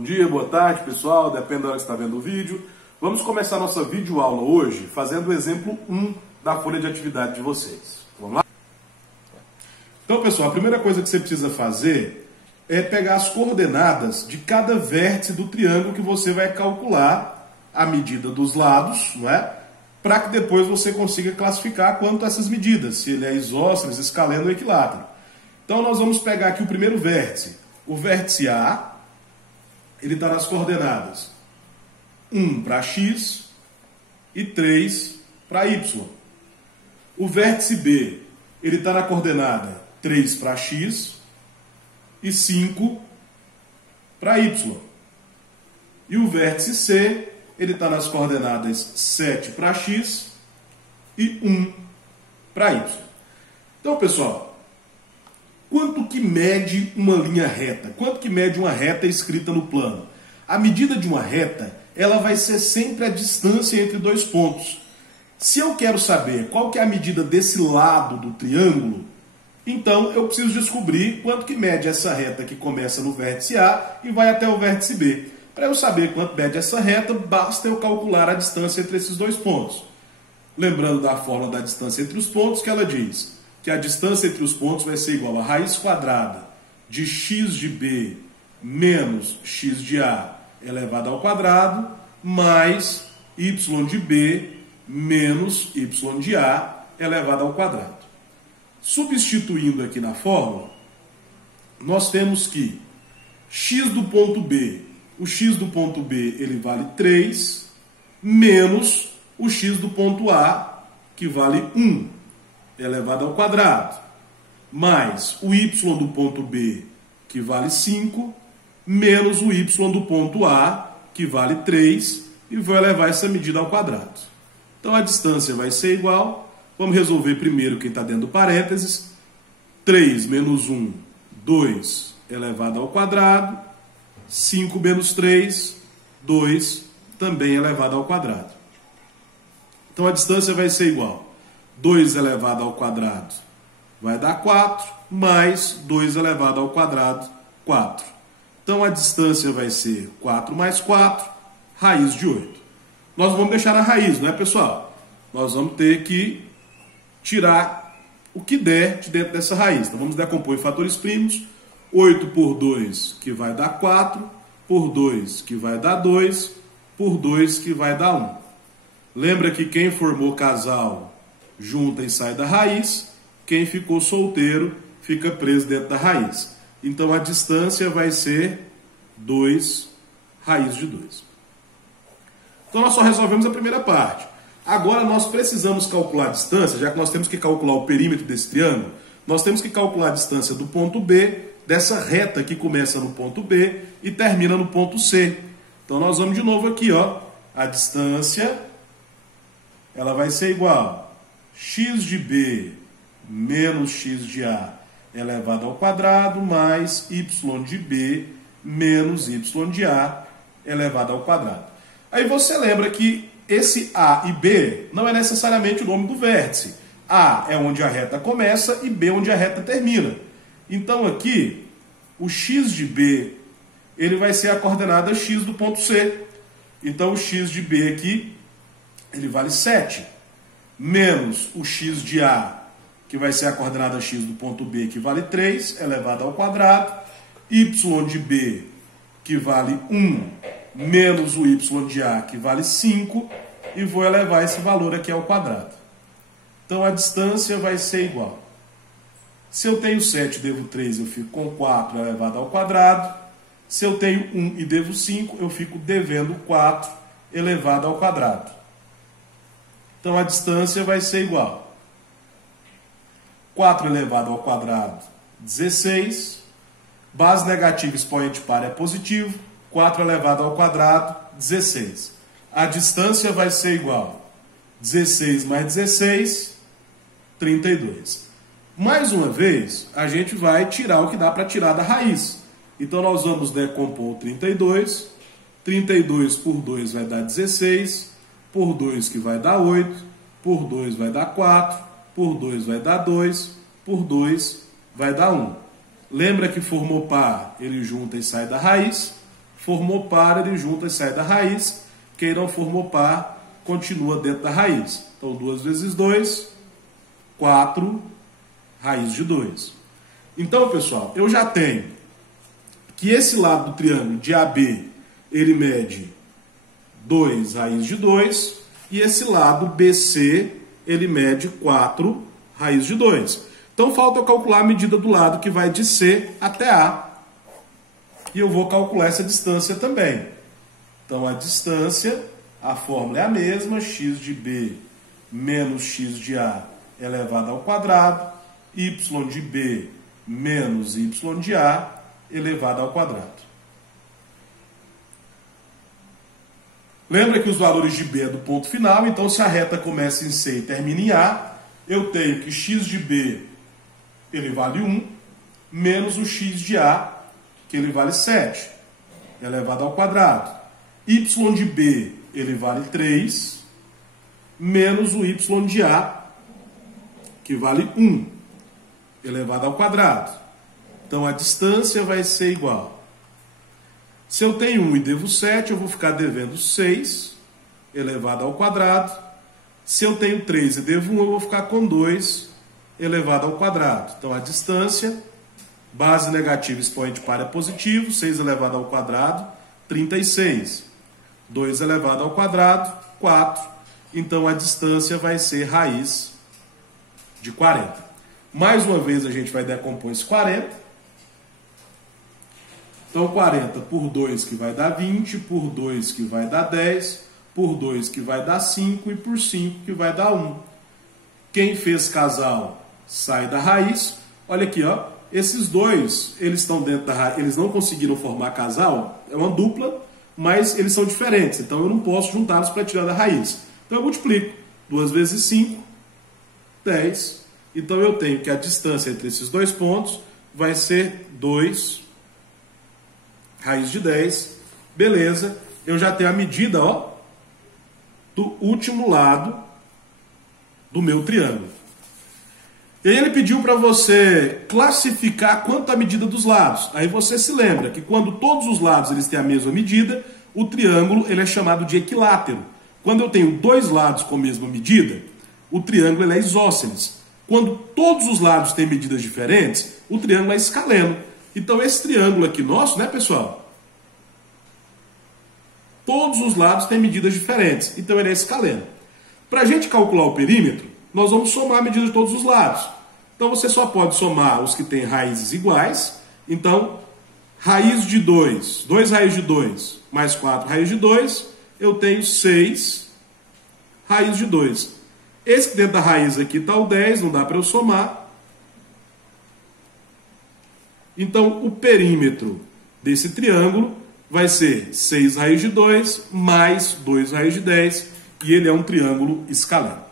Bom dia, boa tarde, pessoal, depende da hora que você está vendo o vídeo. Vamos começar nossa videoaula hoje fazendo o exemplo 1 da folha de atividade de vocês. Vamos lá? Então, pessoal, a primeira coisa que você precisa fazer é pegar as coordenadas de cada vértice do triângulo que você vai calcular a medida dos lados, não é? Para que depois você consiga classificar quanto a essas medidas, se ele é isósceles, escaleno ou equilátero. Então, nós vamos pegar aqui o primeiro vértice. O vértice A, ele está nas coordenadas 1 para x e 3 para y. O vértice B, ele está na coordenada 3 para x e 5 para y. E o vértice C, ele está nas coordenadas 7 para x e 1 para y. Então, pessoal, quanto que mede uma linha reta? Quanto que mede uma reta escrita no plano? A medida de uma reta, ela vai ser sempre a distância entre dois pontos. Se eu quero saber qual que é a medida desse lado do triângulo, então eu preciso descobrir quanto que mede essa reta que começa no vértice A e vai até o vértice B. Para eu saber quanto mede essa reta, basta eu calcular a distância entre esses dois pontos. Lembrando da fórmula da distância entre os pontos, que ela diz que a distância entre os pontos vai ser igual a raiz quadrada de x de B menos x de A elevado ao quadrado mais y de B menos y de A elevado ao quadrado. Substituindo aqui na fórmula, nós temos que x do ponto B, o x do ponto B ele vale 3, menos o x do ponto A, que vale 1. Elevado ao quadrado, mais o y do ponto B, que vale 5, menos o y do ponto A, que vale 3, e vou elevar essa medida ao quadrado. Então a distância vai ser igual, vamos resolver primeiro quem está dentro do parênteses, 3 menos 1, 2 elevado ao quadrado, 5 menos 3, 2 também elevado ao quadrado. Então a distância vai ser igual 2 elevado ao quadrado vai dar 4, mais 2 elevado ao quadrado, 4. Então a distância vai ser 4 mais 4, raiz de 8. Nós vamos deixar na raiz, não é, pessoal? Nós vamos ter que tirar o que der de dentro dessa raiz. Então vamos decompor em fatores primos. 8 por 2, que vai dar 4, por 2, que vai dar 2, por 2, que vai dar 1. Lembra que quem formou casal junta e sai da raiz, quem ficou solteiro fica preso dentro da raiz. Então a distância vai ser 2 raiz de 2. Então nós só resolvemos a primeira parte. Agora nós precisamos calcular a distância, já que nós temos que calcular o perímetro desse triângulo, nós temos que calcular a distância do ponto B, dessa reta que começa no ponto B e termina no ponto C. Então nós vamos de novo aqui, ó. A distância, ela vai ser igual x de B menos x de A elevado ao quadrado mais y de B menos y de A elevado ao quadrado. Aí você lembra que esse A e B não é necessariamente o nome do vértice. A é onde a reta começa e B onde a reta termina. Então aqui, o x de B ele vai ser a coordenada x do ponto C. Então o x de B aqui ele vale 7. Menos o x de A, que vai ser a coordenada x do ponto B, que vale 3, elevado ao quadrado, y de B, que vale 1, menos o y de A, que vale 5, e vou elevar esse valor aqui ao quadrado. Então a distância vai ser igual. Se eu tenho 7 e devo 3, eu fico com 4 elevado ao quadrado. Se eu tenho 1 e devo 5, eu fico devendo 4 elevado ao quadrado. Então a distância vai ser igual. 4 elevado ao quadrado, 16. Base negativa, expoente par é positivo. 4 elevado ao quadrado, 16. A distância vai ser igual. 16 mais 16, 32. Mais uma vez, a gente vai tirar o que dá para tirar da raiz. Então nós vamos decompor o 32. 32 por 2 vai dar 16. Por 2 que vai dar 8, por 2 vai dar 4, por 2 vai dar 2, por 2 vai dar 1. Lembra que formou par, ele junta e sai da raiz. Formou par, ele junta e sai da raiz. Quem não formou par, continua dentro da raiz. Então, 2 vezes 2, 4, raiz de 2. Então, pessoal, eu já tenho que esse lado do triângulo de AB, ele mede 2 raiz de 2, e esse lado BC, ele mede 4 raiz de 2. Então, falta eu calcular a medida do lado que vai de C até A. E eu vou calcular essa distância também. Então, a distância, a fórmula é a mesma, x de B menos x de A elevado ao quadrado, y de B menos y de A elevado ao quadrado. Lembra que os valores de B é do ponto final, então se a reta começa em C e termina em A, eu tenho que x de B ele vale 1, menos o x de A, que ele vale 7, elevado ao quadrado. Y de B ele vale 3, menos o y de A, que vale 1, elevado ao quadrado. Então, a distância vai ser igual. Se eu tenho 1 e devo 7, eu vou ficar devendo 6, elevado ao quadrado. Se eu tenho 3 e devo 1, eu vou ficar com 2, elevado ao quadrado. Então, a distância, base negativa, expoente par é positivo, 6 elevado ao quadrado, 36. 2 elevado ao quadrado, 4. Então, a distância vai ser raiz de 40. Mais uma vez, a gente vai decompor esse 40. Então, 40 por 2 que vai dar 20, por 2 que vai dar 10, por 2 que vai dar 5 e por 5 que vai dar 1. Quem fez casal sai da raiz. Olha aqui, ó. Esses dois, eles estão dentro da raiz, eles não conseguiram formar casal, é uma dupla, mas eles são diferentes. Então, eu não posso juntá-los para tirar da raiz. Então, eu multiplico. 2 vezes 5, 10. Então, eu tenho que a distância entre esses dois pontos vai ser 2 raiz de 10, beleza, eu já tenho a medida, ó, do último lado do meu triângulo. E aí ele pediu para você classificar quanto a medida dos lados. Aí você se lembra que quando todos os lados eles têm a mesma medida, o triângulo ele é chamado de equilátero. Quando eu tenho dois lados com a mesma medida, o triângulo ele é isósceles. Quando todos os lados têm medidas diferentes, o triângulo é escaleno. Então, esse triângulo aqui nosso, né, pessoal? Todos os lados têm medidas diferentes. Então, ele é escaleno. Para a gente calcular o perímetro, nós vamos somar a medida de todos os lados. Então, você só pode somar os que têm raízes iguais. Então, raiz de 2, 2 raiz de 2, mais 4 raiz de 2, eu tenho 6 raiz de 2. Esse que dentro da raiz aqui está o 10, não dá para eu somar. Então, o perímetro desse triângulo vai ser 6 raiz de 2 mais 2 raiz de 10, e ele é um triângulo escaleno.